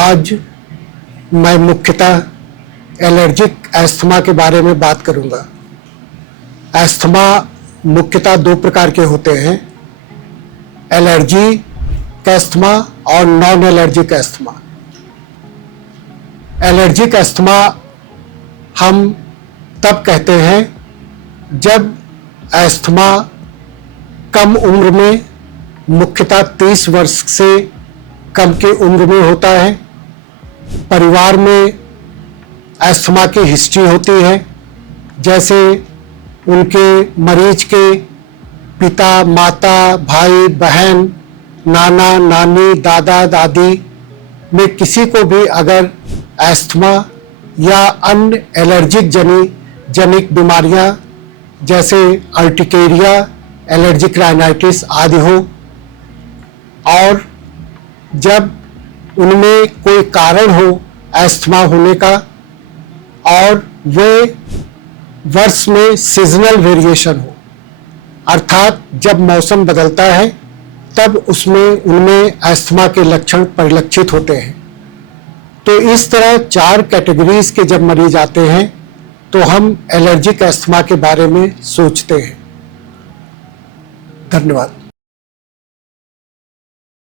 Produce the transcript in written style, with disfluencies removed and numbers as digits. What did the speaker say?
आज मैं मुख्यतः एलर्जिक अस्थमा के बारे में बात करूंगा। अस्थमा मुख्यतः दो प्रकार के होते हैं, एलर्जिक अस्थमा और non allergic asthma. Allergic asthma हम तब कहते हैं जब अस्थमा कम उम्र में, मुख्यतः 30 वर्ष से कम की उम्र में होता है, परिवार में अस्थमा की हिस्ट्री होती है, जैसे उनके मरीज के पिता, माता, भाई, बहन, नाना, नानी, दादा, दादी में किसी को भी अगर अस्थमा या अन्य एलर्जिक जनिक बीमारियां जैसे अर्टिकेरिया, एलर्जिक राइनाइटिस आदि हो, और जब उनमें कोई कारण हो अस्थमा होने का और वे वर्ष में सीजनल वेरिएशन हो, अर्थात जब मौसम बदलता है तब उनमें अस्थमा के लक्षण परिलक्षित होते हैं। तो इस तरह 4 कैटेगरीज के जब मरीज आते हैं तो हम एलर्जिक अस्थमा के बारे में सोचते हैं। धन्यवाद।